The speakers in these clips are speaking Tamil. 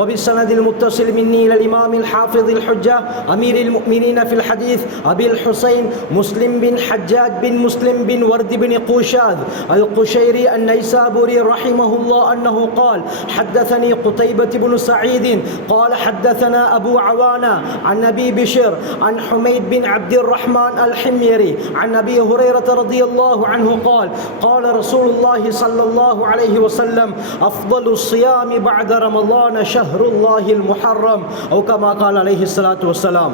وبالسند المتصل مني إلى الإمام الحافظ الحجة أمير المؤمنين في الحديث أبي الحسين مسلم بن حجاج بن مسلم بن ورد بن قوشاذ القشيري النيسابوري رحمه الله أنه قال حدثني قتيبة بن سعيد قال حدثنا أبو عوانة عن أبي بشر عن حميد بن عبد الرحمن الحميري عن أبي هريرة رضي الله عنه قال قال رسول الله صلى الله عليه وسلم أفضل الصيام بعد رمضان شهر. الله المحرم أو كما قال عليه الصلاة والسلام.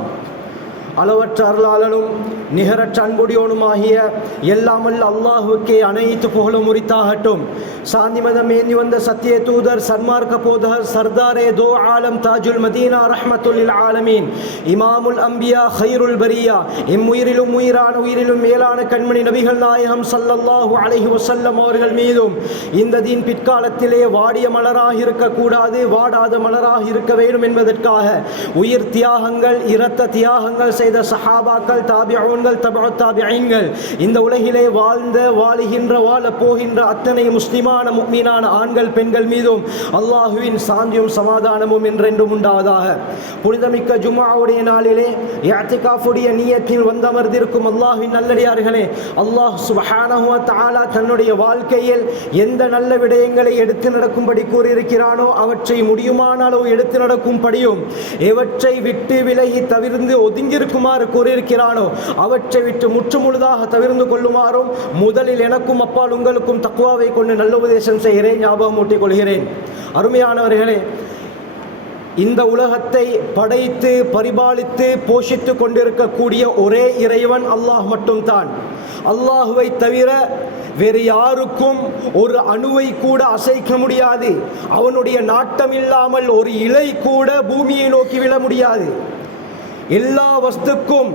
அளவற்ற அருளாளனும் நிகரற்ற அன்புடையோனுமாகிய எல்லாமல்ல அல்லாஹுக்கே அனைத்து புகழும் உரித்தாகட்டும் சாந்தி மதம் ஏந்தி வந்த சத்திய தூதர் சன்மார்க்க போதகர் சர்தாரே தோ ஆலம் தாஜுல் மதீனா ரஹ்மத்துல் ஆலமீன். இமாமுல் அம்பியா ஹைருல் பரியா. இம்முயிரிலும் உயிரான உயிரிலும் மேலான கண்மணி நபிகள் நாயகம் சல்லல்லாஹு அலஹி வசல்லம் அவர்கள் மீதும் இந்த தீன் பிற்காலத்திலே வாடிய மலராக இருக்கக்கூடாது வாடாத மலராக இருக்க வேண்டும் என்பதற்காக உயிர் தியாகங்கள் இரத்த தியாகங்கள் செய்த சஹாபாக்கள் தாபியோன்கள் தபு தாபியங்கள் இந்த உலகிலே வாழ்ந்த வாழுகின்ற வாழ போகின்ற அத்தனை முஸ்லிமான முக்மீனான ஆண்கள் பெண்கள் மீதும் அல்லாஹுவின் சாந்தியும் சமாதானமும் என்றென்றும் உண்டாவதாக. புனிதமிக்க ஜுமாவுடைய நாளிலே யாத்திகாஃபுடைய நீயத்தில் வந்தமர்ந்திருக்கும் அல்லாஹுவின் நல்லடியார்களே அல்லாஹ் சுபஹானஹுவ தாலா தன்னுடைய வாழ்க்கையில் எந்த நல்ல விடயங்களை எடுத்து நடக்கும்படி கூறியிருக்கிறானோ அவற்றை முடியுமான அளவு எடுத்து நடக்கும்படியும் எவற்றை விட்டு விலகி தவிர்ந்து ஒதுங்கியிருக்கும் ஒதுங்கியிருக்குமாறு கூறியிருக்கிறானோ அவற்றை விட்டு முற்று முழுதாக தவிர்ந்து கொள்ளுமாறும் முதலில் எனக்கும் அப்பால் உங்களுக்கும் தக்குவாவை கொண்டு நல்ல உபதேசம் செய்கிறேன் ஞாபகம் ஊட்டிக் கொள்கிறேன். அருமையானவர்களே இந்த உலகத்தை படைத்து பரிபாலித்து போஷித்து கொண்டிருக்கக்கூடிய ஒரே இறைவன் அல்லாஹ் மட்டும்தான். அல்லாஹுவை தவிர வேறு யாருக்கும் ஒரு அணுவை கூட அசைக்க முடியாது. அவனுடைய நாட்டம் இல்லாமல் ஒரு இலை கூட பூமியை நோக்கி விழ முடியாது. எல்லா வஸ்துக்கும்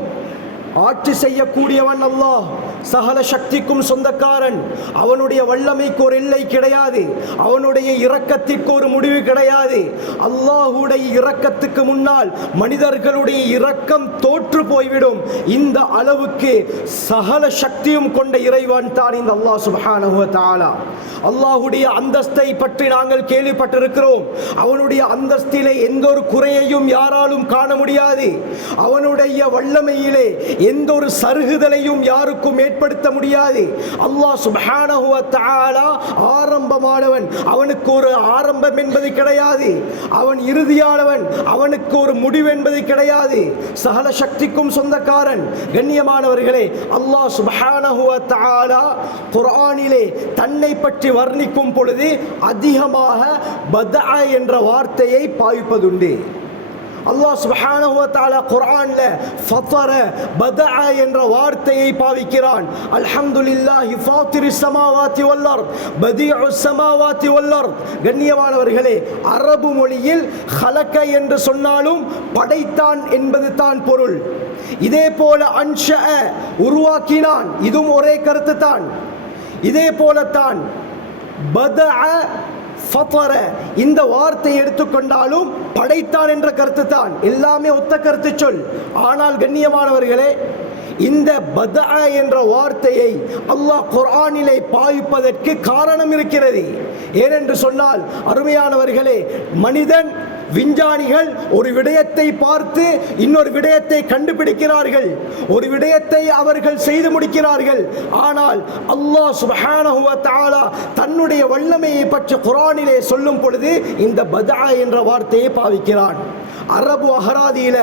ஆட்சி செய்யக்கூடியவன் அல்லாஹ். சகல சக்திக்கும் சொந்தக்காரன். அவனுடைய வல்லமைக்கு ஒரு எல்லை கிடையாது. அவனுடைய இரக்கத்திற்கு ஒரு முடிவு கிடையாது. அல்லாஹுடைய இரக்கத்துக்கு முன்னால் மனிதர்களுடைய இரக்கம் தோற்று போய்விடும். இந்த அளவுக்கு சகல சக்தியும் கொண்ட இறைவன் தான் இந்த அல்லாஹ் சுப்ஹானஹு அல்லாஹுடைய அந்தஸ்தை பற்றி நாங்கள் கேள்விப்பட்டிருக்கிறோம். அவனுடைய அந்தஸ்திலே எந்த ஒரு குறையையும் யாராலும் காண முடியாது. அவனுடைய வல்லமையிலே எந்த ஒரு சருகுதலையும் யாருக்கும் ஏற்படுத்த முடியாது. அல்லாஹ் சுபஹானஹுவ தஆலா ஆரம்பமானவன். அவனுக்கு ஒரு ஆரம்பம் என்பது கிடையாது. அவன் இறுதியானவன். அவனுக்கு ஒரு முடிவு என்பது கிடையாது. சகல சக்திக்கும் சொந்தக்காரன். கண்ணியமானவர்களே அல்லாஹ் சுபஹானஹுவ தஆலா குர்ஆனிலே தன்னை பற்றி வர்ணிக்கும் பொழுது அதிகமாக பதா என்ற வார்த்தையை பாய்ப்பதுண்டு. அல்லாஹ் சுபஹானஹுவத்தால குர்ஆன்ல ஃபத்தர பதஅ என்ற வார்த்தையை பாவிக்கிறான். அல்ஹம்துலில்லாஹி ஃபாத்திரிஸ் சமாவாத்தி வல் அர்த் சமாவாத்தி வல்லர் வல் அர்த். கண்ணியமானவர்களே அரபு மொழியில் ஹலக என்று சொன்னாலும் படைத்தான் என்பது தான் பொருள். இதே போல அன்ஷ உருவாக்கினான் இதுவும் ஒரே கருத்து தான். இதே போலத்தான் பதஅ ஃபத்வர இந்த வார்த்தை எடுத்துக்கொண்டாலும் படைத்தான் என்ற கருத்து தான் எல்லாமே ஒத்த கருத்து சொல். ஆனால் கண்ணியமானவர்களே இந்த பதா என்ற வார்த்தையை அல்லாஹ் குர்ஆனிலே பாவிப்பதற்கு காரணம் இருக்கிறது. ஏனென்று சொன்னால் அருமையானவர்களே மனிதன் விஞ்ஞானிகள் ஒரு விடயத்தை பார்த்து இன்னொரு விடயத்தை கண்டுபிடிக்கிறார்கள். ஒரு விடயத்தை அவர்கள் செய்து முடிக்கிறார்கள். ஆனால் அல்லாஹ் சுபஹானஹுவ தாலா தன்னுடைய வல்லமையை பற்றி குரானிலே சொல்லும் பொழுது இந்த பதா என்ற வார்த்தையை பாவிக்கிறான். அரபு அகராதியில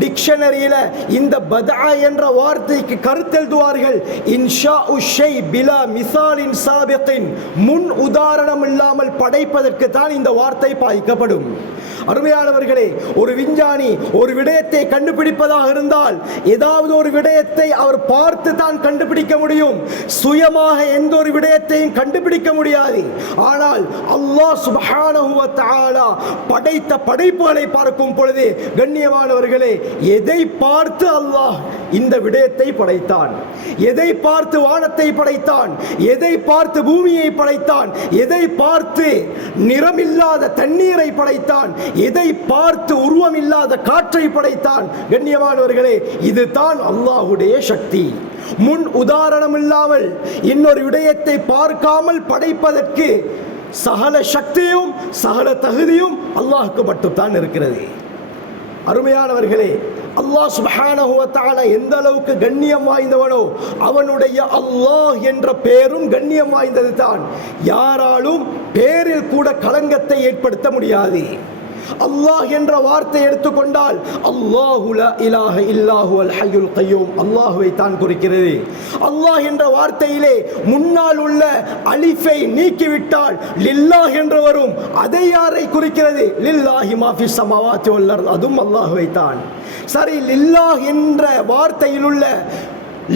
டிக்ஷனரியில இந்த பதா என்ற வார்த்தைக்கு கருத்தெழுதுவார்கள். இன்ஷா உஷை பிலா மிசாலின் சாபியத்தின் முன் உதாரணம் இல்லாமல் படைப்பதற்கு தான் இந்த வார்த்தை பாய்க்கப்படும் அருமையானவர்களே ஒரு விஞ்ஞானி ஒரு விடயத்தை கண்டுபிடிப்பதாக இருந்தால் ஏதாவது ஒரு விடயத்தை அவர் பார்த்து தான் கண்டுபிடிக்க முடியும். சுயமாக எந்த ஒரு விடயத்தையும் கண்டுபிடிக்க முடியாது. ஆனால் அல்லாஹ் சுப்ஹானஹு தஆலா படைத்த படைப்புகளை பார்க்கும் பொழுது கண்ணியமானவர்களே எதை பார்த்து அல்லாஹ் இந்த விடயத்தை படைத்தான்? எதை பார்த்து வானத்தை படைத்தான்? எதை பார்த்து பூமியை படைத்தான்? எதை பார்த்து நிறமில்லாத தண்ணீரை படைத்தான்? எதை பார்த்து உருவம் இல்லாத காற்றை படைத்தான் கண்ணியமானவர்களே இதுதான் அல்லாஹுடைய சக்தி. முன் உதாரணம் இல்லாமல் இன்னொரு விடயத்தை பார்க்காமல் படைப்பதற்கு சகல சக்தியும் சகல தகுதியும் அல்லாஹுக்கு மட்டும்தான் இருக்கிறது. அருமையானவர்களே அல்லாஹ் சுபஹானஹுவத்தான எந்த அளவுக்கு கண்ணியம் வாய்ந்தவனோ அவனுடைய அல்லாஹ் என்ற பெயரும் கண்ணியம் வாய்ந்தது தான் யாராலும் பேரில் கூட களங்கத்தை ஏற்படுத்த முடியாது. அல்லாஹ் என்ற வார்த்தை எடுத்துக்கொண்டால் அல்லாஹுல லா இலாஹ இல்லாஹு அல் ஹையுல் கையூம். அல்லாஹுவை தான் குறிக்கிறது. அல்லாஹ் என்ற வார்த்தையிலே முன்னால் உள்ள அலிஃபை நீக்கிவிட்டால் லில்லாஹ் என்று வரும் அதை யாரை குறிக்கிறது? லில்லாஹி மாஃபி சமாவாத்தி வல்லர் அதுவும் அல்லாஹுவை தான். சரி லில்லாஹ் என்ற வார்த்தையில் உள்ள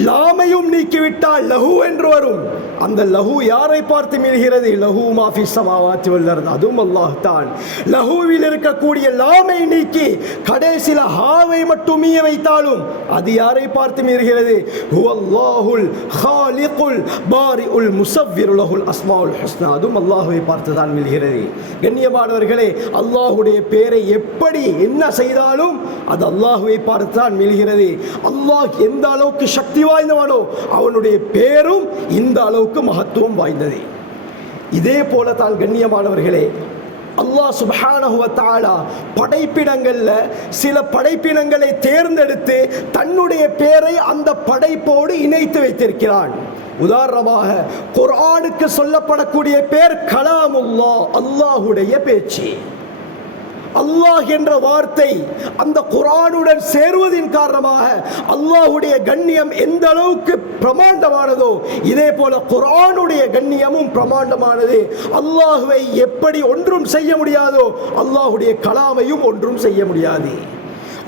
லாமையும் நீக்கிவிட்டால் லஹு என்று வரும் அந்த லஹு யாரை பார்த்து மீறுகிறது? லஹு மாஃபி சமாவாத்தி வல்லர் அதுவும் அல்லாஹ் தான். லஹுவில் இருக்கக்கூடிய லாமை நீக்கி கடைசில ஹாவை மட்டும் மீய வைத்தாலும் அது யாரை பார்த்து மீறுகிறது? ஹுவல்லாஹுல் ஹாலிகுல் பாரிஉல் முசவ்விர் லஹுல் அஸ்மாவுல் ஹஸ்னா. அதுவும் அல்லாஹுவை பார்த்து தான் மீறுகிறது. கண்ணியமானவர்களே அல்லாஹுடைய பேரை எப்படி என்ன செய்தாலும் அது அல்லாஹுவை பார்த்து தான் மீள்கிறது அல்லாஹ் எந்த அளவுக்கு சக்தி வாய்ந்தவனோ அவனுடைய பேரும் இந்த அளவுக்கு மகத்துவம் வாய்ந்தது. இதே போல தான் கண்ணியமானவர்களே அல்லாஹ் சுப்ஹானஹு வ சில படைப்பினங்களை தேர்ந்தெடுத்து தன்னுடைய பேரை அந்த படைப்போடு இணைத்து வைத்திருக்கிறான். உதாரணமாக குர்ஆனுக்கு சொல்லப்படக்கூடிய பேர் கலாமுல்லா அல்லாஹுடைய பேச்சு. அல்லாஹ் என்ற வார்த்தை அந்த குரானுடன் சேருவதின் காரணமாக அல்லாஹுடைய கண்ணியம் எந்த அளவுக்கு பிரமாண்டமானதோ இதே போல குரானுடைய கண்ணியமும் பிரமாண்டமானது. அல்லாஹுவை எப்படி ஒன்றும் செய்ய முடியாதோ அல்லாஹுடைய கலாமையும் ஒன்றும் செய்ய முடியாது.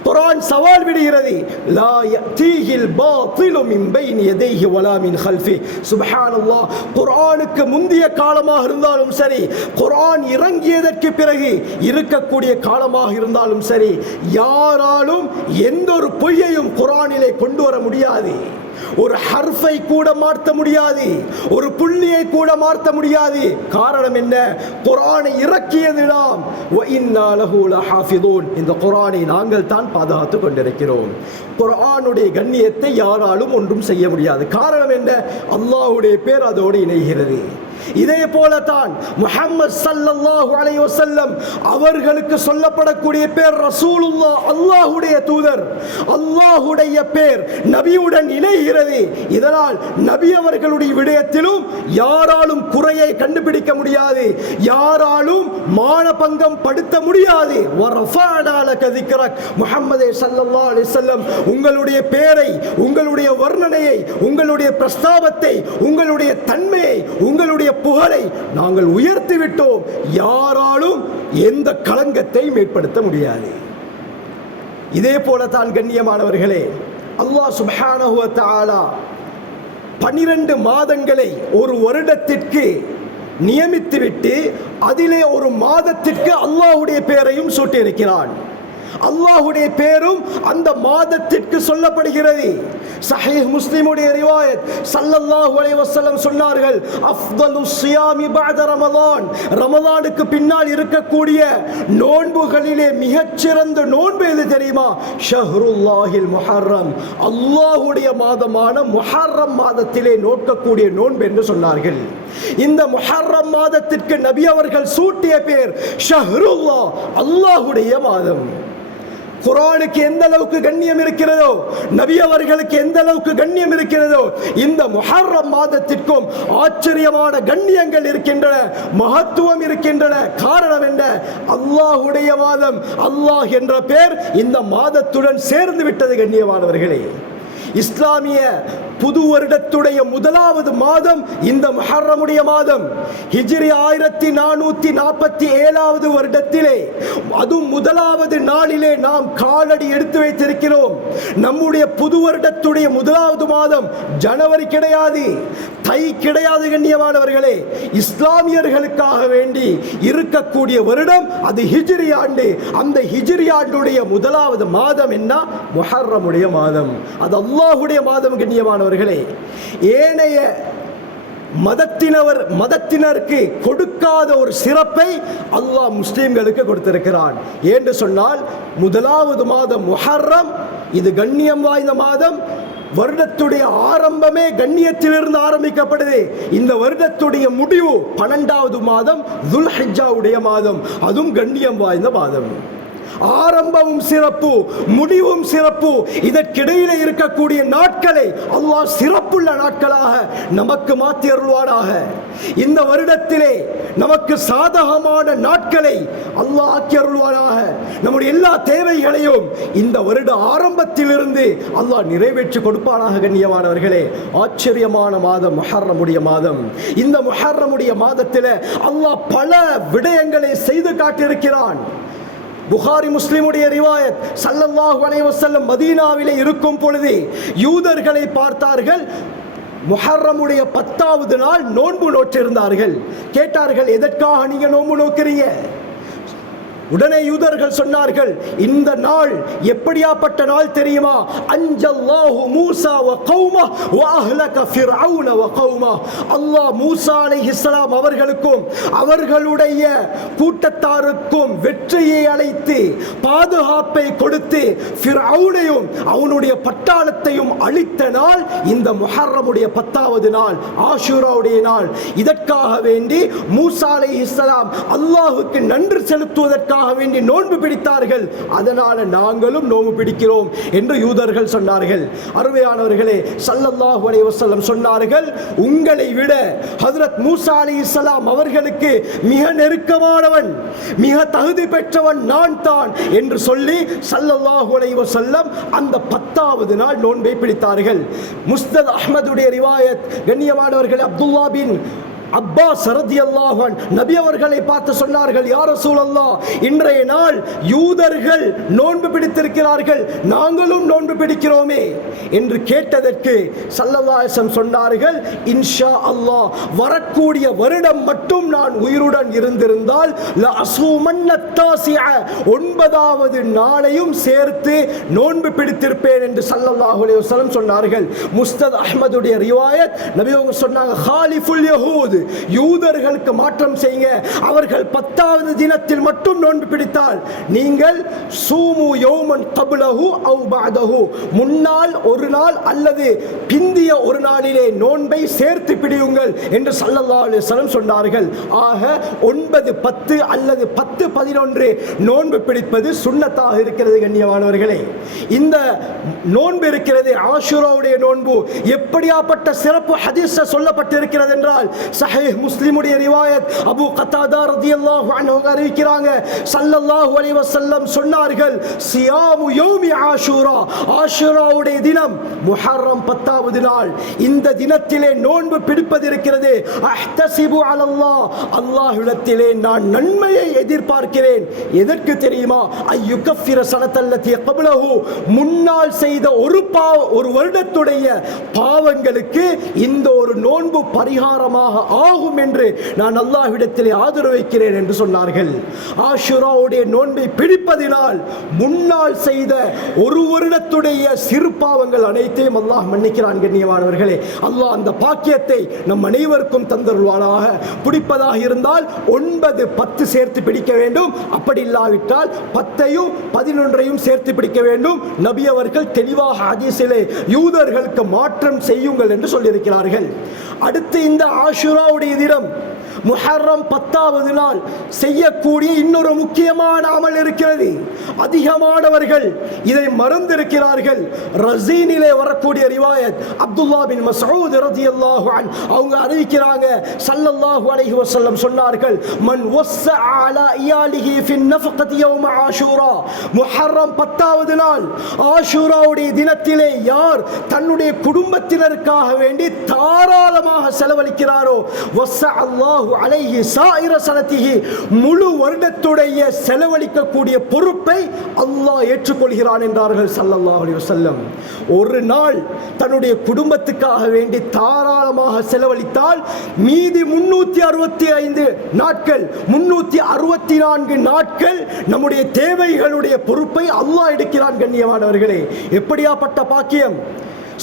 குரான் சவால் விடுகிறது. லா யதீஹில் பாத்திலு மின் பைனி யதைஹி வலா மின் ஹல்ஃபி சுப்ஹானல்லாஹ் குர்ஆனுக்கு முந்திய காலமாக இருந்தாலும் சரி குர்ஆன் இறங்கியதற்கு பிறகு இருக்கக்கூடிய காலமாக இருந்தாலும் சரி யாராலும் எந்த ஒரு பொய்யையும் குர்ஆனிலே கொண்டு வர முடியாது. ஒரு ஹர்ஃபை கூட மாற்ற முடியாது. ஒரு புள்ளியை கூட மாற்ற முடியாது. காரணம் என்ன? குரானை இறக்கியது நாம். இந்த குரானை நாங்கள் தான் பாதுகாத்து கொண்டிருக்கிறோம். குரானுடைய கண்ணியத்தை யாராலும் ஒன்றும் செய்ய முடியாது. காரணம் என்ன? அல்லாஹுடைய பேர் அதோடு இணைகிறது. இதே போலத்தான் முஹம்மது சல்லல்லாஹு அலைஹி வஸல்லம் அவர்களுக்கு சொல்லப்படக்கூடிய பேர் ரசூலுல்லாஹ் அல்லாஹ்வுடைய தூதர் அல்லாஹ்வுடைய பேர் நபியுடன் இணைகிறது. இதனால் நபி அவர்களுடைய விடயத்திலும் யாராலும் குறையை கண்டுபிடிக்க முடியாது யாராலும் மானபங்கம் படுத்த முடியாது. வரஃபஅனா லக திக்ரக். முஹம்மதே அலைஹி வஸல்லம் உங்களுடைய பேரை உங்களுடைய வர்ணனையை உங்களுடைய பிரஸ்தாபத்தை உங்களுடைய தன்மையை உங்களுடைய புகழை நாங்கள் உயர்த்தி விட்டோம் யாராலும் எந்த களங்கத்தையும் ஏற்படுத்த முடியாது. இதே போல தான் கண்ணியமானவர்களே அல்லாஹ் சுப்ஹானஹு பன்னிரண்டு பனிரெண்டு மாதங்களை ஒரு வருடத்திற்கு நியமித்துவிட்டு அதிலே ஒரு மாதத்திற்கு அல்லாஹ்வுடைய பெயரையும் சூட்டியிருக்கிறான். அல்லாஹுடைய பேரும் அந்த மாதத்திற்கு சொல்லப்படுகிறது. சஹீஹ் முஸ்லிமுடைய ரிவாயத் சல்லல்லாஹு அலைஹி வஸல்லம் சொன்னார்கள் அஃதலு ஸியாமி பஅத ரமலான். ரமலானுக்கு பின்னால் இருக்கக்கூடிய நோன்புகளிலே மிகச்சிறந்த நோன்பு எது தெரியுமா? ஷஹ்ருல்லாஹில் முஹர்ரம். அல்லாஹ்வுடைய மாதமான முஹர்ரம் மாதத்திலே நோக்கக்கூடிய நோன்பு என்று சொன்னார்கள். இந்த முஹர்ரம் மாதத்திற்கு நபி அவர்கள் சூட்டிய பேர் ஷஹ்ருல்லா அல்லாஹ்வுடைய மாதம். குரானுக்கு எந்த அளவுக்கு கண்ணியம் இருக்கிறதோ நபி அவர்களுக்கு எந்த அளவுக்கு கண்ணியம் இருக்கிறதோ இந்த முஹர்ரம் மாதத்திற்கும் ஆச்சரியமான கண்ணியங்கள் இருக்கின்றன மகத்துவம் இருக்கின்றன. காரணம் என்ன? அல்லாஹுடைய மாதம் அல்லாஹ் என்ற பேர் இந்த மாதத்துடன் சேர்ந்து விட்டது கண்ணியமானவர்களே இஸ்லாமிய புது வருடத்துடைய முதலாவது மாதம் இந்த முஹர்ரமுடைய மாதம். ஹிஜ்ரி ஆயிரத்தி நானூத்தி நாற்பத்தி ஏழாவது வருடத்திலே அது முதலாவது நாளிலே நாம் காலடி எடுத்து வைத்திருக்கிறோம். நம்முடைய புது வருடத்துடைய முதலாவது மாதம் ஜனவரி கிடையாது. தை கிடையாது கண்ணியமானவர்களே. இஸ்லாமியர்களுக்காக வேண்டி இருக்கக்கூடிய வருடம் அது ஹிஜ்ரி ஆண்டு. அந்த ஹிஜ்ரி ஆண்டுடைய முதலாவது மாதம் என்ன? முஹர்ரமுடைய மாதம். அது அல்லாஹுடைய மாதம் கண்ணியமானவர் அன்பானவர்களே ஏனைய மதத்தினவர் மதத்தினருக்கு கொடுக்காத ஒரு சிறப்பை அல்லாஹ் முஸ்லீம்களுக்கு கொடுத்திருக்கிறான். என்று சொன்னால் முதலாவது மாதம் முஹர்ரம் இது கண்ணியம் வாய்ந்த மாதம். வருடத்துடைய ஆரம்பமே கண்ணியத்திலிருந்து ஆரம்பிக்கப்படுது. இந்த வருடத்துடைய முடிவு பன்னெண்டாவது மாதம் துல்ஹஜாவுடைய மாதம். அதுவும் கண்ணியம் வாய்ந்த மாதம். ஆரம்பமும் சிறப்பு முடிவும் சிறப்பு. இதற்கிடையில இருக்கக்கூடிய நாட்களை அல்லாஹ் சிறப்புள்ள நாட்களாக நமக்கு மாற்றி அருள்வானாக. இந்த வருடத்திலே நமக்கு சாதகமான நாட்களை அல்லாஹ் ஆக்கி அருள்வானாக. நம்முடைய எல்லா தேவைகளையும் இந்த வருட ஆரம்பத்திலிருந்து அல்லாஹ் நிறைவேற்றி கொடுப்பானாக கண்ணியமானவர்களே. ஆச்சரியமான மாதம் முஹர்ரமுடைய மாதம். இந்த முஹர்ரமுடைய மாதத்தில் அல்லாஹ் பல விடயங்களை செய்து காட்டியிருக்கிறான். புகாரி முஸ்லிமுடைய ரிவாயத் சல்லல்லாஹு அலைஹி வஸல்லம் மதீனாவிலே இருக்கும் பொழுது யூதர்களை பார்த்தார்கள். முஹர்ரமுடைய பத்தாவது நாள் நோன்பு நோற்றிருந்தார்கள். கேட்டார்கள் எதற்காக நீங்கள் நோன்பு நோக்கிறீங்க? உடனே யூதர்கள் சொன்னார்கள் இந்த நாள் எப்படியாப்பட்ட நாள் தெரியுமா? அஞ்சல்லாஹு மூசா வ கௌமா வ அஹ்லக ஃபிர்அவுன வ கௌமா. அல்லாஹ் மூசா அலைஹிஸ்ஸலாம் அவர்களுக்கும் அவர்களுடைய கூட்டத்தாருக்கும் வெற்றியை அழைத்து பாதுகாப்பை கொடுத்து ஃபிர்அவுனையும் அவனுடைய பட்டாளத்தையும் அழித்த நாள் இந்த முஹர்ரமுடைய பத்தாவது நாள் ஆஷூராவுடைய நாள். இதற்காக வேண்டி மூசா அலைஹிஸ்ஸலாம் அல்லாஹுக்கு நன்றி செலுத்துவதற்காக வேண்டி நோன்பு பிடித்தார்கள். அதனால் நாங்களும் நோன்பு பிடிக்கிறோம் என்று யூதர்கள் சொன்னார்கள். அருமையானவர்களே சல்லல்லாஹு அலைஹி வசல்லம் சொன்னார்கள் உங்களை விட ஹஜ்ரத் மூசா அலைஹிஸ்ஸலாம் அவர்களுக்கு மிக நெருக்கமானவன் மிக தகுதி பெற்றவன் நான் தான் என்று சொல்லி சல்லல்லாஹு அலைஹி வசல்லம் அந்த பத்தாவது நாள் நோன்பை பிடித்தார்கள். முஸ்தத் அஹ்மதுடைய ரிவாயத் கண்ணியமானவர்கள் அப்துல்லா பின் அப்பா சரதி அல்லாஹன் நபி அவர்களை பார்த்து சொன்னார்கள் யார சூழல்லா இன்றைய நாள் யூதர்கள் நோன்பு பிடித்திருக்கிறார்கள் நாங்களும் நோன்பு பிடிக்கிறோமே. என்று கேட்டதற்கு சல்லல்லாசம் சொன்னார்கள் இன்ஷா அல்லாஹ் வரக்கூடிய வருடம் மட்டும் நான் உயிருடன் இருந்திருந்தால் ஒன்பதாவது நாளையும் சேர்த்து நோன்பு பிடித்திருப்பேன் என்று சல்லல்லாஹு அலைஹி சொன்னார்கள். முஸ்தத் அஹ்மதுடைய ரிவாயத் நபி அவங்க சொன்னாங்க ஹாலிஃபுல் யஹூது யூதர்களுக்கு மாற்றம் செய்யுங்க. அவர்கள் பத்தாவது தினத்தில் மட்டும் நோன்பு பிடித்தால் நீங்கள் சூமு யோமன் கபுலஹு அவு பாதஹு முன்னால் ஒரு நாள் அல்லது பிந்திய ஒரு நாளிலே நோன்பை சேர்த்து பிடியுங்கள் என்று சல்லல்லா அலுவலம் சொன்னார்கள். ஆக ஒன்பது பத்து அல்லது பத்து பதினொன்று நோன்பு பிடிப்பது சுண்ணத்தாக இருக்கிறது கண்ணியமானவர்களே. இந்த நோன்பு இருக்கிறது ஆஷுராவுடைய நோன்பு எப்படியாப்பட்ட சிறப்பு ஹதீஸ சொல்லப்பட்டிருக்கிறது என்றால் சஹீஹ் முஸ்லிமுடைய ரிவாயத் அபு கத்தாதா ரதியல்லாஹு அன்ஹு அறிவிக்கிறாங்க. சல்லல்லாஹு அலைஹி வஸல்லம் சொன்னார்கள் சியாமு யௌமி ஆஷூரா. ஆஷூராவுடைய தினம் முஹர்ரம் பத்தாவது நாள். இந்த தினத்திலே நோன்பு பிடிப்பது இருக்கிறது அஹ்தசிபு அலல்லாஹ். அல்லாஹ்விடத்திலே நான் நன்மையை எதிர்பார்க்கிறேன். எதற்கு தெரியுமா? ஐயுகஃபிர சனத்தல்லத்தி கபலஹு முன்னால் செய்த ஒரு பாவ ஒரு வருடத்துடைய பாவங்களுக்கு இந்த ஒரு நோன்பு பரிகாரமாக ஆகும் என்று நான் அல்லாஹ்விடத்திலே ஆதரவு வைக்கிறேன் என்று சொன்னார்கள். ஆஷுராவுடைய நோன்பை பிடிப்பதினால் முன்னால் செய்த ஒரு வருடத்துடைய சிறு பாவங்கள் அனைத்தையும் அல்லாஹ் மன்னிக்கிறான் கண்ணியமானவர்களே. அல்லாஹ் அந்த பாக்கியத்தை நம் அனைவருக்கும் தந்தருவானாக பிடிப்பதாக இருந்தால் ஒன்பது பத்து சேர்த்து பிடிக்க வேண்டும். அப்படி இல்லாவிட்டால் பத்தையும் பதினொன்றையும் சேர்த்து பிடிக்க வேண்டும். நபி அவர்கள் தெளிவாக அதிசிலே யூதர்களுக்கு மாற்றம் செய்யுங்கள் என்று சொல்லியிருக்கிறார்கள். அடுத்து இந்த ஆஷுராவுடைய தினம் முஹர்ரம் பத்தாவது நாள் செய்யக்கூடிய இன்னொரு முக்கியமான அமல் இருக்கிறது. அதிகமானவர்கள் இதை மறந்திருக்கிறார்கள். ரசீனிலே வரக்கூடிய ரிவாயத் அப்துல்லா பின் மசூத் ரதியல்லாஹு அன் அவங்க அறிவிக்கிறாங்க. சல்லல்லாஹு அலைஹி வஸல்லம் சொன்னார்கள் மன் வஸ்ஸ அலா இயாலிஹி ஃபின் நஃபகத் யௌம ஆஷூரா. முஹர்ரம் பத்தாவது நாள் ஆஷூராவுடைய தினத்திலே யார் தன்னுடைய குடும்பத்தினருக்காக வேண்டி தாராளமாக செலவழிக்கிறாரோ? வஸ்ஸ அல்லாஹு அலைஹி சாயிர சனத்திகி முழு வருடத்துடைய செலவழிக்கக்கூடிய பொறுப்பை அல்லாஹ் ஏற்றுக்கொள்கிறான் என்றார்கள் சல்லல்லா அலி வசல்லம் ஒரு நாள் தன்னுடைய குடும்பத்துக்காக வேண்டி தாராளமாக செலவழித்தால் மீதி முன்னூத்தி அறுபத்தி ஐந்து நாட்கள் முன்னூத்தி அறுபத்தி நான்கு நாட்கள் நம்முடைய தேவைகளுடைய பொறுப்பை அல்லாஹ் எடுக்கிறான் கண்ணியமானவர்களே எப்படியாப்பட்ட பாக்கியம்?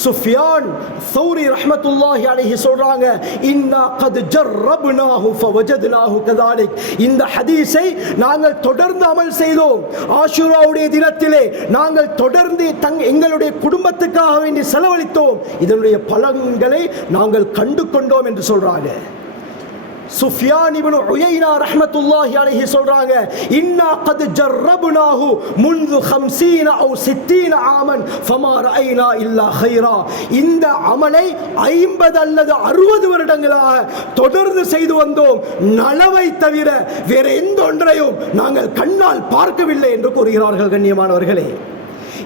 சுஃபியான் சௌரி ரஹமத்துல்லாஹி அலைஹி சொல்றாங்க இன்னா கத் ஜர்ரப்னாஹு ஃபவஜத்னாஹு கதாலிக். இந்த ஹதீஸை நாங்கள் தொடர்ந்து அமல் செய்தோம். ஆஷுராவுடைய தினத்திலே நாங்கள் தொடர்ந்து தங் எங்களுடைய குடும்பத்துக்காக வேண்டி செலவழித்தோம். இதனுடைய பலன்களை நாங்கள் கண்டு கொண்டோம் என்று சொல்றாங்க. சுஃபியான் இப்னு உயைனா ரஹ்மத்துல்லாஹி அலைஹி சொல்றாங்க இன்னா கது ஜர்ரபுனாஹு முன்து 50 அவு 60 ஆமன் ஃபமா ரஐனா இல்லா ஹைரா. இந்த அமலை 50 அல்லது 60 வருடங்களாக தொடர்ந்து செய்து வந்தோம். நலவை தவிர வேற எந்த ஒன்றையும் நாங்கள் கண்ணால் பார்க்கவில்லை என்று கூறுகிறார்கள் கண்ணியமானவர்களே.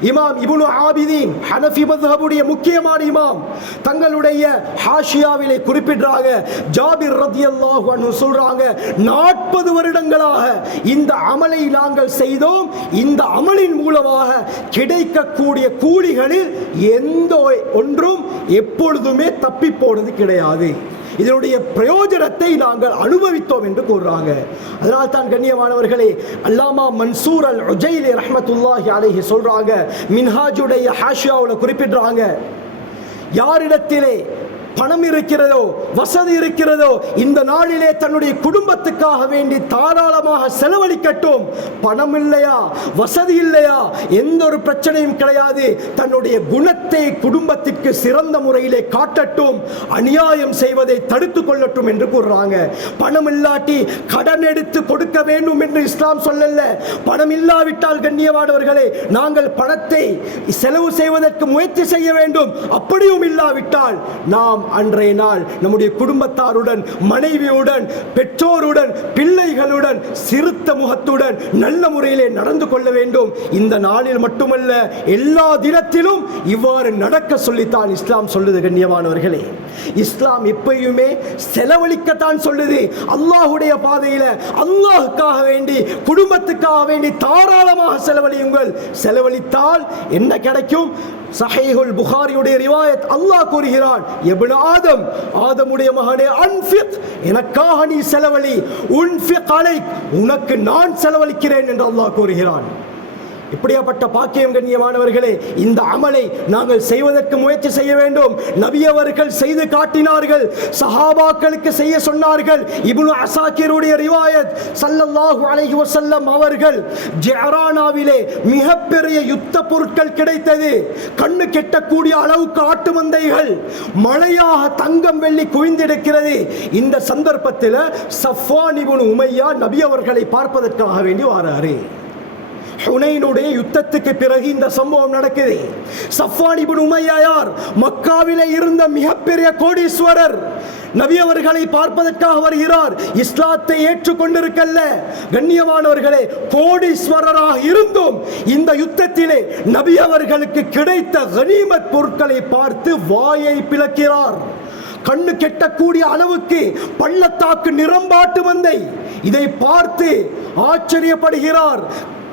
இமாம் இபுனு ஆபிதீன் ஹனஃபி மذஹபுடைய முக்கியமான இமாம். தங்களுடைய ஹாஷியாவிலே குறிப்பிடுறாங்க ஜாபிர் ரதியல்லாஹு அன்ஹு சொல்றாங்க நாற்பது வருடங்களாக இந்த அமலை நாங்கள் செய்தோம். இந்த அமலின் மூலமாக கிடைக்கக்கூடிய கூலிகளில் எந்த ஒன்றும் எப்பொழுதுமே தப்பி போனது கிடையாது. இதனுடைய பிரயோஜனத்தை நாங்கள் அனுபவித்தோம் என்று கூறுறாங்க. அதனால் தான் கண்ணியமானவர்களே அல்லாமா மன்சூர் அல் உஜைலி ரஹமத்துல்லாஹி அலைஹி சொல்றாங்க மின்ஹாஜுடைய ஹாஷியாவில் குறிப்பிடுறாங்க யாரிடத்திலே பணம் இருக்கிறதோ வசதி இருக்கிறதோ இந்த நாளிலே தன்னுடைய குடும்பத்துக்காக வேண்டி தாராளமாக செலவழிக்கட்டும். பணம் இல்லையா? வசதி இல்லையா? எந்த ஒரு பிரச்சனையும் கிடையாது. தன்னுடைய குணத்தை குடும்பத்திற்கு சிறந்த முறையிலே காட்டட்டும். அநியாயம் செய்வதை தடுத்து கொள்ளட்டும் என்று கூறுறாங்க. பணம் இல்லாட்டி கடன் எடுத்து கொடுக்க வேண்டும் என்று இஸ்லாம் சொல்லல. பணம் இல்லாவிட்டால் கண்ணியமானவர்களே நாங்கள் பணத்தை செலவு செய்வதற்கு முயற்சி செய்ய வேண்டும். அப்படியும் இல்லாவிட்டால் நாம் அன்றைய நாள் நம்முடைய குடும்பத்தாருடன் மனைவியுடன் பெற்றோருடன் பிள்ளைகளுடன் சிறுத்த முகத்துடன் நல்ல முறையிலே நடந்து கொள்ள வேண்டும். இந்த நாளில் மட்டுமல்ல எல்லா தினத்திலும் இவ்வாறு நடக்க சொல்லித்தான் இஸ்லாம் சொல்லுது கண்ணியமானவர்களே. இஸ்லாம் எப்பயுமே செலவழிக்கத்தான் சொல்லுது. அல்லாஹுடைய பாதையில அல்லாஹுக்காக வேண்டி குடும்பத்துக்காக வேண்டி தாராளமாக செலவழியுங்கள். செலவழித்தால் என்ன கிடைக்கும்? சஹீஹுல் புகாரியுடைய ரிவாயத் அல்லாஹ் கூறுகிறான் எபின் ஆதம் ஆதமுடைய மகனே அன்ஃபிக் எனக்காக நீ செலவழி உன்ஃபிக் அலைக் உனக்கு நான் செலவழிக்கிறேன் என்று அல்லாஹ் கூறுகிறான். இப்படியாப்பட்ட பாக்கியம் கண்ணியமானவர்களே இந்த அமலை நாங்கள் செய்வதற்கு முயற்சி செய்ய வேண்டும். நபியவர்கள் செய்து காட்டினார்கள் சஹாபாக்களுக்கு செய்ய சொன்னார்கள். இப்னு அசாக்கிருடைய ரிவாயத் சல்லல்லாஹு அலைஹி வஸல்லம் அவர்கள் ஜெரானாவிலே மிகப்பெரிய யுத்த பொருட்கள் கிடைத்தது. கண்ணு கெட்டக்கூடிய அளவுக்கு ஆட்டு மந்தைகள் மழையாக தங்கம் வெள்ளி குவிந்திருக்கிறது. இந்த சந்தர்ப்பத்தில் சஃப்வான் இப்னு உமையா நபி அவர்களை பார்ப்பதற்காக வேண்டி வாராரு. ஹுனைனுடைய யுத்தத்துக்கு பிறகு இந்த சம்பவம் நடக்குது. சஃபான் இபின் உமையா யார்? மக்காவிலே இருந்த மிகப்பெரிய கோடீஸ்வரர். நபி அவர்களை பார்ப்பதற்காக வருகிறார். இஸ்லாத்தை ஏற்றுக்கொண்டிருக்கல்ல. கண்ணியமானவர்களே கோடீஸ்வரராக இருந்தும் இந்த யுத்தத்திலே நபி அவர்களுக்கு கிடைத்த கனிமத் பொருட்களை பார்த்து வாயை பிளக்கிறார். கண்ணு கெட்டக்கூடிய அளவுக்கு பள்ளத்தாக்கு நிறம்பாட்டு வந்தை. இதை பார்த்து ஆச்சரியப்படுகிறார்.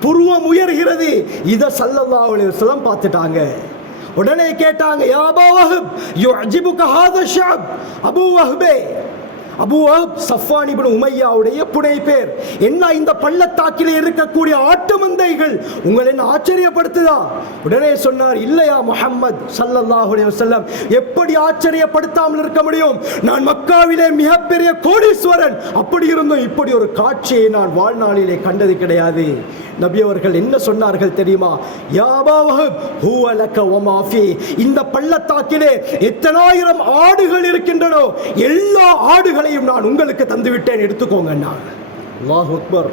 புருவம் உயர்கிறது. இதை சல்லல்லா அலுவலம் பார்த்துட்டாங்க. உடனே கேட்டாங்க யா அபா வஹப் யுஅஜிபுக ஹாதா ஷஅப். Abu Wahab Abu Wahab Safwan இப்னு உமையாவுடைய புனை பேர் என்ன இந்த பள்ளத்தாக்கிலே இருக்கக்கூடிய ஆட்டு மந்தைகள் உங்களை என்ன ஆச்சரியப்படுத்துதா? உடனே சொன்னார் இல்லையா முஹம்மத் சல்லல்லாஹு அலைஹி வஸல்லம் எப்படி ஆச்சரியப்படுத்தாமல் இருக்க முடியும்? நான் மக்காவிலே மிகப்பெரிய கோடீஸ்வரன். அப்படி இருந்தும் இப்படி ஒரு காட்சியை நான் வாழ்நாளிலே கண்டது கிடையாது. நபி அவர்கள் என்ன சொன்னார்கள் தெரியுமா? யாபாவஹப் ஹுவ லக இந்த பள்ளத்தாக்கிலே எத்தனாயிரம் ஆடுகள் இருக்கின்றனோ எல்லா ஆடுகளையும் நான் உங்களுக்கு தந்துவிட்டேன் எடுத்துக்கோங்க நான் அல்லாஹ் அக்பர்.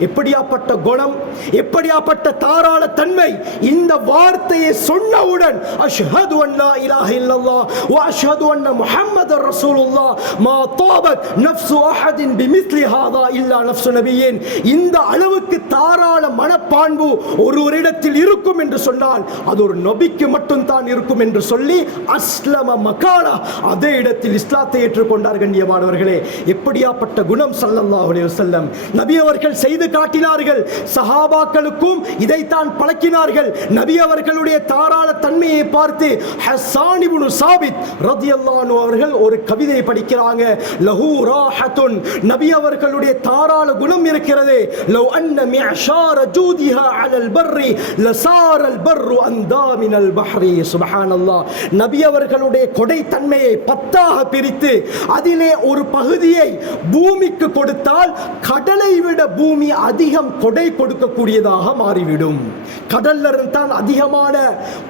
எப்படியாப்பட்ட குணம் எப்படியாப்பட்ட தாராள தன்மை இந்த வார்த்தையை சொன்னவுடன் அஷ்ஹது அன் இலாஹ இல்லல்லா வ அஷ்ஹது அன்ன முஹம்மதர் ரசூலுல்லா மா தாபத் நஃப்சு அஹதின் பிமிஸ்லி ஹாதா இல்லா நஃப்சு நபியின். இந்த அளவுக்கு தாராள மனப்பான்பு ஒருவரிடத்தில் இருக்கும் என்று சொன்னால் அது ஒரு நபிக்கு மட்டும் தான் இருக்கும் என்று சொல்லி அஸ்லம மகாலா அதே இடத்தில் இஸ்லாத்தை ஏற்றுக்கொண்டார் கண்ணியமானவர்களே எப்படியாப்பட்ட குணம் சல்லல்லாஹு அலைஹி வஸல்லம். நபி அவர்கள் செய்த செய்து காட்டினார்கள். சஹாபாக்களுக்கும் இதைத்தான் பழக்கினார்கள். நபி அவர்களுடைய தாராள தன்மையை பார்த்து ஹசானிபுனு சாபித் ரதியல்லானு அவர்கள் ஒரு கவிதை படிக்கிறாங்க. லஹூ ராஹத்துன். நபி அவர்களுடைய தாராள குணம் இருக்கிறது. லவ் அன்ன மிஷார ஜூதிஹா அலல் பர்ரி லசாரல் பர்ரு அந்தாமினல் பஹ்ரி. சுபஹானல்லாஹ். நபி அவர்களுடைய கொடை தன்மையை பத்தாக பிரித்து அதிலே ஒரு பகுதியை பூமிக்கு கொடுத்தால் கடலை விட பூமி அதிகம் கொடை கொடுக்கக்கூடியதாக மாறிவிடும். கடல்ல தான் அதிகமான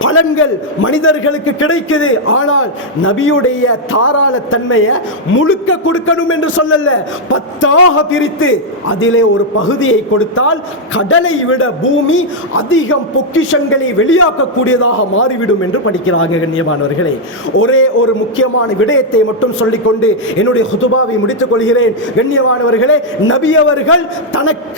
பலன்கள் மனிதர்களுக்கு கிடைக்குது. ஆனால் நபியுடைய தாராள தன்மையை முழுக்க கொடுக்கணும் என்று சொல்லல. பத்தாக பிரித்து அதிலே ஒரு பகுதியை கொடுத்தால் கடலை விட பூமி அதிகம் பொக்கிஷங்களை வெளியாக்கக்கூடியதாக மாறிவிடும் என்று படிக்கிறாங்க கண்ணியமானவர்களே. ஒரே ஒரு முக்கியமான விடயத்தை மட்டும் சொல்லிக்கொண்டு என்னுடைய ஹுதுபாவை முடித்துக் கொள்கிறேன். கண்ணியமானவர்களே நபியவர்கள் தனக்கு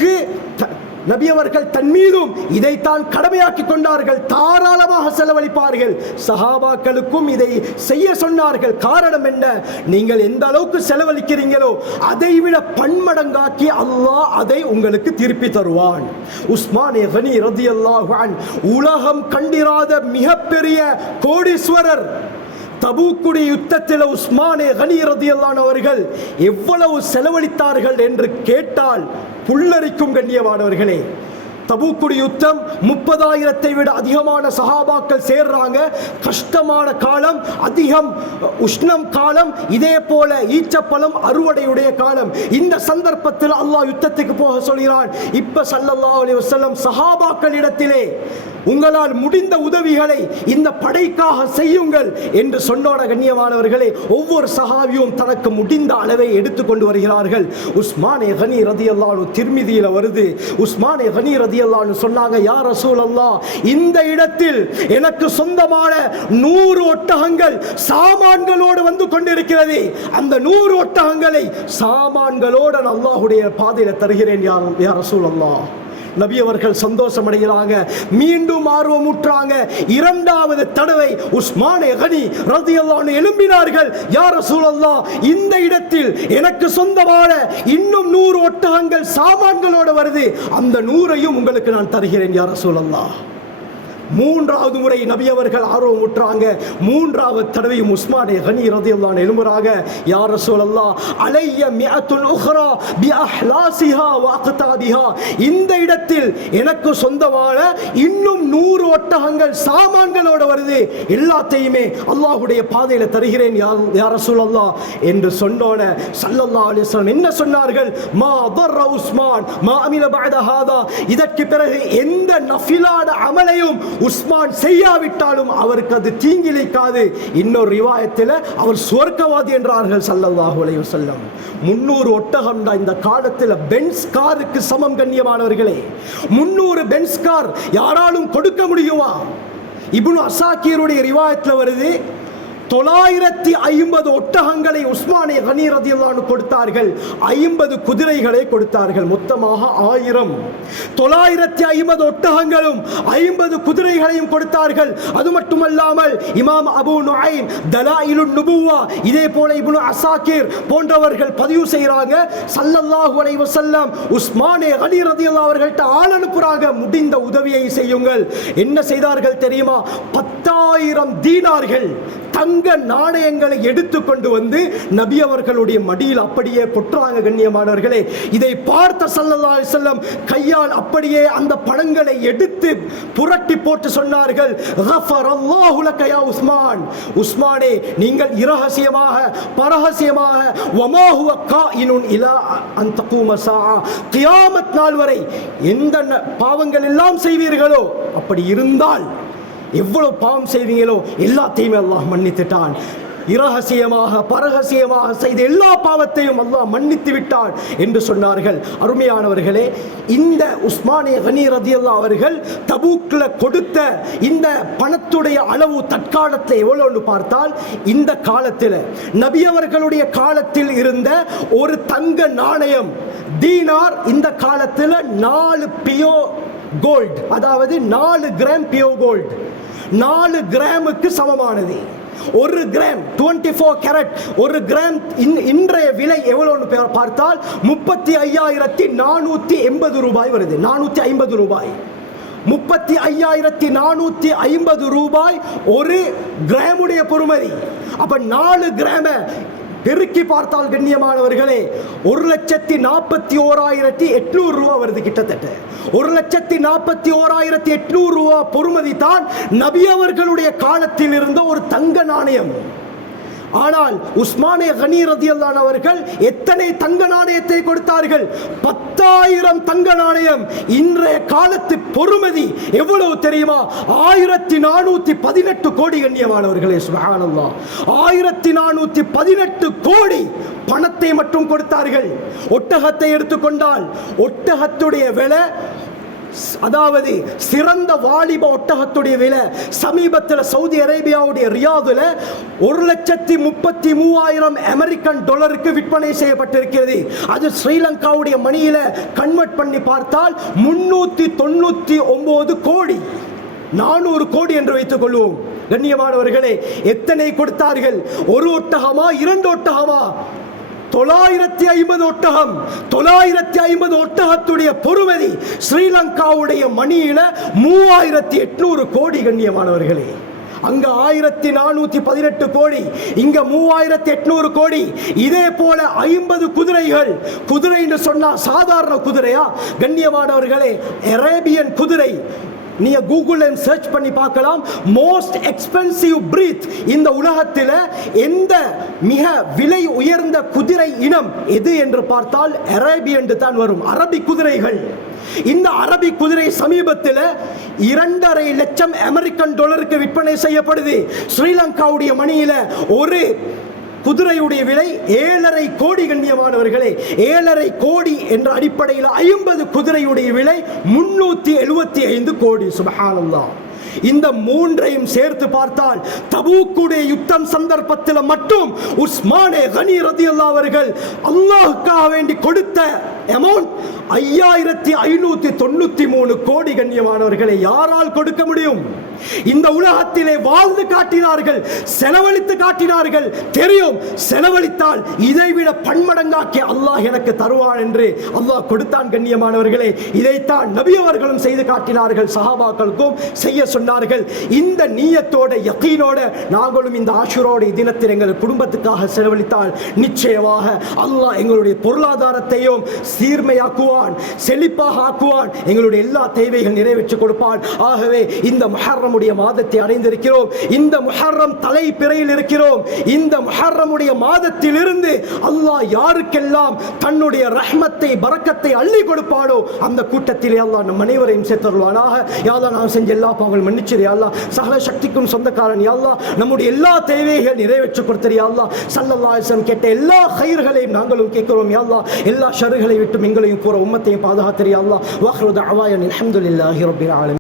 த- நபி அவர்கள் தன் மீதும் இதைத்தான் கடமையாக்கி கொண்டார்கள். தாராளமாக செலவழிப்பார்கள். சஹாபாக்களுக்கும் இதை செய்ய சொன்னார்கள். காரணம் என்ன? நீங்கள் எந்த அளவுக்கு செலவழிக்கிறீங்களோ அதை விட பன்மடங்காக்கி அல்லாஹ் அதை உங்களுக்கு திருப்பி தருவான். உஸ்மானே கனி ரதியல்லாஹு அன் உலகம் கண்டிராத மிகப்பெரிய கோடீஸ்வரர். தபூக்குடி யுத்தத்தில் உஸ்மானே கனி அவர்கள் எவ்வளவு செலவழித்தார்கள் என்று கேட்டால் புல்லரிக்கும் கண்ணியமானவர்களே தபூக்குடி யுத்தம் முப்பதாயிரத்தை விட அதிகமான சஹாபாக்கள் சேர்றாங்க. கஷ்டமான காலம் அதிகம் உஷ்ணம் காலம் இதே போல ஈச்சப்பழம் அறுவடையுடைய காலம். இந்த சந்தர்ப்பத்தில் அல்லாஹ் யுத்தத்துக்கு போக சொல்கிறான். இப்ப சல்லல்லா அலி வசல்லம் சஹாபாக்களிடத்திலே உங்களால் முடிந்த உதவிகளை இந்த படைக்காக செய்யுங்கள் என்று சொன்னோட கண்ணியமானவர்களே ஒவ்வொரு சஹாபியும் தனக்கு முடிந்த அளவை எடுத்துக்கொண்டு வருகிறார்கள். உஸ்மானே ரதி அல்லாலு திருமிதியில் வருது. உஸ்மானே கனி சொன்னாங்க யார் ரசூல் இந்த இடத்தில் எனக்கு சொந்தமான நூறு ஒட்டகங்கள் சாமான்களோடு வந்து கொண்டிருக்கிறது. அந்த நூறு ஒட்டகங்களை சாமான்களோடு நான் அல்லாஹுடைய பாதையில் தருகிறேன் யார் யார் ரசூல் நபி அவர்கள் சந்தோஷம் அடைகிறாங்க மீண்டும் ஆர்வமுற்றாங்க இரண்டாவது தடவை உஸ்மான் எகனி ரதி ரதியல்லாஹு எழும்பினார்கள். யார் சூழல்லா இந்த இடத்தில் எனக்கு சொந்தமான இன்னும் நூறு ஒட்டகங்கள் சாமான்களோடு வருது. அந்த நூறையும் உங்களுக்கு நான் தருகிறேன் யார் சூழல்லா மூன்றாவது முறை நபி அவர்கள் ஆர்வம் ஊற்றாங்க. மூன்றாவது தடவையும் உஸ்மானே ஹனி ரதியல்லான் எழும்புறாங்க. யார் சொல்லல்லா அலைய மியத்துல் உஹ்ரா பி அஹ்லாசிஹா வ இந்த இடத்தில் எனக்கு சொந்தமான இன்னும் நூறு ஒட்டகங்கள் சாமான்களோட வருது. எல்லாத்தையுமே அல்லாஹுடைய பாதையில தருகிறேன் யார் சொல்லல்லா என்று சொன்னோன சல்லல்லா அலிஸ்லாம் என்ன சொன்னார்கள்? மா அபர் உஸ்மான் மா அமில பஅத ஹாதா. இதற்கு பிறகு எந்த நஃபிலான அமலையும் உஸ்மான் செய்யாவிட்டாலும் அவருக்கு அது தீங்கிழைக்காது. இன்னொரு ரிவாயத்தில் அவர் சுவர்க்கவாதி என்றார்கள் ஸல்லல்லாஹு அலைஹி செல்லம் முன்னூறு ஒட்டகம் தான் இந்த காலத்தில் பென்ஸ் காருக்கு சமம் கண்ணியமானவர்களே. முன்னூறு பென்ஸ் கார் யாராலும் கொடுக்க முடியுமா? இப்னு அசாக்கியருடைய ரிவாயத்தில் வருது தொள்ளாயிரத்தி ஐம்பது ஒட்டகங்களை உஸ்மானே கனி ரதியல்லான்னு கொடுத்தார்கள். ஐம்பது குதிரைகளை கொடுத்தார்கள். மொத்தமாக ஆயிரம். தொள்ளாயிரத்தி ஐம்பது ஒட்டகங்களும் ஐம்பது குதிரைகளையும் கொடுத்தார்கள். அது மட்டுமல்லாமல் இமாம் அபு நுஐம் தலாயிலு நுபுவா இதே போல இப்னு அசாக்கிர் போன்றவர்கள் பதிவு செய்கிறாங்க சல்லல்லாஹு அலைஹி வஸல்லம் உஸ்மானே கனி ரதியல்லாஹு அவர்கள்ட்ட ஆள் அனுப்புறாங்க. முடிந்த உதவியை செய்யுங்கள். என்ன செய்தார்கள் தெரியுமா? பத்தாயிரம் தீனார்கள். தங்க நாணயங்களை எடுத்து கொண்டு வந்து நபி அவர்களுடைய மடியில் அப்படியே பொற்றாங்க கண்ணியமானவர்களே. இதை பார்த்த சல்லல்லா செல்லம் கையால் அப்படியே அந்த பழங்களை எடுத்து புரட்டி போட்டு சொன்னார்கள் "கஃபரல்லாஹு உஸ்மான். உஸ்மானே நீங்கள் இரகசியமாக பரகசியமாக வமா ஹுவ காயினுன் இலா அந்த கூமசா கியாமத் நாள் வரை எந்த பாவங்கள் எல்லாம் செய்வீர்களோ அப்படி இருந்தால் எவ்வளோ பாவம் செய்வீங்களோ எல்லாத்தையுமே அல்லாஹ் மன்னித்துட்டான். இரகசியமாக பரகசியமாக செய்த எல்லா பாவத்தையும் அல்லாஹ் மன்னித்து விட்டான் என்று சொன்னார்கள். அருமையானவர்களே இந்த உஸ்மானிய கனி ரதியல்லா அவர்கள் தபூக்கில் கொடுத்த இந்த பணத்துடைய அளவு தற்காலத்தில் எவ்வளோன்னு பார்த்தால் இந்த காலத்தில் நபி அவர்களுடைய காலத்தில் இருந்த ஒரு தங்க நாணயம் தீனார் இந்த காலத்தில் நாலு பியோ கோல்ட் அதாவது நாலு கிராம் பியோ கோல்ட். நாலு கிராமுக்கு சமமானது. ஒரு கிராம் 24 ஃபோர் கேரட் ஒரு கிராம் இன்- இன்றைய விலை எவ்வளோன்னு பார்த்தால் முப்பத்தி ஐயாயிரத்தி நானூற்றி எண்பது ரூபாய் வருது. நானூற்றி ஐம்பது ரூபாய். முப்பத்தி ஐயாயிரத்தி நானூற்றி ஐம்பது ரூபாய் ஒரு கிராமுடைய பொறுமதி. அப்போ நாலு கிராம பெருக்கி பார்த்தால் கண்ணியமானவர்களே ஒரு லட்சத்தி நாற்பத்தி ஓராயிரத்தி எட்நூறு ரூபா வருது கிட்டத்தட்ட. ஒரு லட்சத்தி நாற்பத்தி ஓராயிரத்தி எட்நூறு ரூபா பொறுமதி தான் நபி அவர்களுடைய காலத்தில் இருந்த ஒரு தங்க நாணயம். ஆனால் உஸ்மானே கனி ரதியல்லான் அவர்கள் எத்தனை தங்க நாணயத்தை கொடுத்தார்கள்? பத்தாயிரம் தங்க நாணயம் இன்றைய காலத்து பொறுமதி எவ்வளவு தெரியுமா? ஆயிரத்தி நானூத்தி பதினெட்டு கோடி கண்ணியமானவர்களே சுகானந்தா ஆயிரத்தி நானூத்தி பதினெட்டு கோடி பணத்தை மட்டும் கொடுத்தார்கள். ஒட்டகத்தை எடுத்துக்கொண்டால் ஒட்டகத்துடைய விலை அதாவது சிறந்த வாலிப ஒட்டகத்துடைய விலை சமீபத்தில் சவுதி அரேபியாவுடைய ரியாதுல ஒரு லட்சத்தி முப்பத்தி மூவாயிரம் அமெரிக்கன் டாலருக்கு விற்பனை செய்யப்பட்டிருக்கிறது. அது ஸ்ரீலங்காவுடைய மணியில கன்வெர்ட் பண்ணி பார்த்தால் முன்னூத்தி தொண்ணூத்தி ஒன்பது கோடி. நானூறு கோடி என்று வைத்துக் கொள்வோம். கண்ணியமானவர்களே எத்தனை கொடுத்தார்கள்? ஒரு ஒட்டகமா இரண்டு ஒட்டகமா? தொள்ளாயிரத்தி ஐம்பது ஒட்டகம் தொள்ளாயிரத்தி ஐம்பது ஒட்டகத்துடைய பொறுமதி ஸ்ரீலங்காவுடைய மணியில மூவாயிரத்தி எட்நூறு கோடி கண்ணியமானவர்களே. அங்க ஆயிரத்தி நானூத்தி பதினெட்டு கோடி இங்க மூவாயிரத்தி எட்நூறு கோடி. இதே போல ஐம்பது குதிரைகள் குதிரை என்று சொன்னா சாதாரண குதிரையா? கண்ணியமானவர்களே அரேபியன் குதிரை நீங்க கூகுளில் சர்ச் பண்ணி பார்க்கலாம். மோஸ்ட் எக்ஸ்பென்சிவ் பிரீத் இந்த உலகத்தில் எந்த மிக விலை உயர்ந்த குதிரை இனம் எது என்று பார்த்தால் அரேபியன் தான் வரும். அரபி குதிரைகள். இந்த அரபி குதிரை சமீபத்தில் இரண்டரை லட்சம் அமெரிக்கன் டாலருக்கு விற்பனை செய்யப்படுது. ஸ்ரீலங்காவுடைய மணியில ஒரு குதிரையுடைய விலை ஏழரை கோடி கண்ணியமானவர்களே ஏழரை கோடி என்ற அடிப்படையில் ஐம்பது குதிரையுடைய விலை முன்னூத்தி எழுபத்தி ஐந்து கோடி சுபகானந்தா இந்த மூன்றையும் சேர்த்து பார்த்தால் தபூக்குடைய யுத்தம் சந்தர்ப்பத்தில் மட்டும் உஸ்மானே கனி ரதியல்லா அவர்கள் அல்லாஹுக்காக வேண்டி கொடுத்த அமௌண்ட் ஐயாயிரத்தி ஐநூத்தி தொண்ணூத்தி மூணு கோடி கண்ணியமானவர்களை யாரால் கொடுக்க முடியும்? இந்த உலகத்திலே வாழ்ந்து காட்டினார்கள் செலவழித்து காட்டினார்கள். தெரியும் செலவழித்தால் இதைவிட பன்மடங்காக்கி அல்லாஹ் எனக்கு தருவான் என்று அல்லாஹ் கொடுத்தான் கண்ணியமானவர்களே. இதைத்தான் நபி அவர்களும் செய்து காட்டினார்கள் சஹாபாக்களுக்கும் செய்ய சொன்னார்கள். இந்த நீயத்தோட யக்கீனோட நாங்களும் இந்த ஆஷுரோட தினத்தில் எங்கள் குடும்பத்துக்காக செலவழித்தால் நிச்சயமாக அல்லாஹ் எங்களுடைய பொருளாதாரத்தையும் சீர்மையாக்குவான் செழிப்பாக ஆக்குவான் எங்களுடைய எல்லா தேவைகள் நிறைவேற்றி கொடுப்பான். ஆகவே இந்த முஹர்ரமுடைய மாதத்தை அடைந்திருக்கிறோம். இந்த முஹர்ரம் தலை பிறையில் இருக்கிறோம். இந்த முஹர்ரமுடைய மாதத்தில் இருந்து அல்லாஹ் யாருக்கெல்லாம் தன்னுடைய ரஹ்மத்தை பரக்கத்தை அள்ளி கொடுப்பானோ அந்த கூட்டத்திலே அல்லாஹ் நம் அனைவரையும் சேர்த்தருவானாக யாதா நாம் செஞ்ச எல்லா பாவங்கள் மன்னிச்சிரு அல்லா சகல சக்திக்கும் சொந்தக்காரன் யாழ்லா நம்முடைய எல்லா தேவைகள் நிறைவேற்றி கொடுத்தரு யாழ்லா சல்லல்லா கேட்ட எல்லா கயிர்களையும் நாங்களும் கேட்கிறோம் யாழ்லா எல்லா ஷருகளை விட்டும் எங்களையும் கூற உம்மத்தையும் பாதுகாத்தறியா அல்லா வாஹ்ருத அவாயன் அல்ஹம்துலில்லாஹி ரப்பில் ஆலமீன்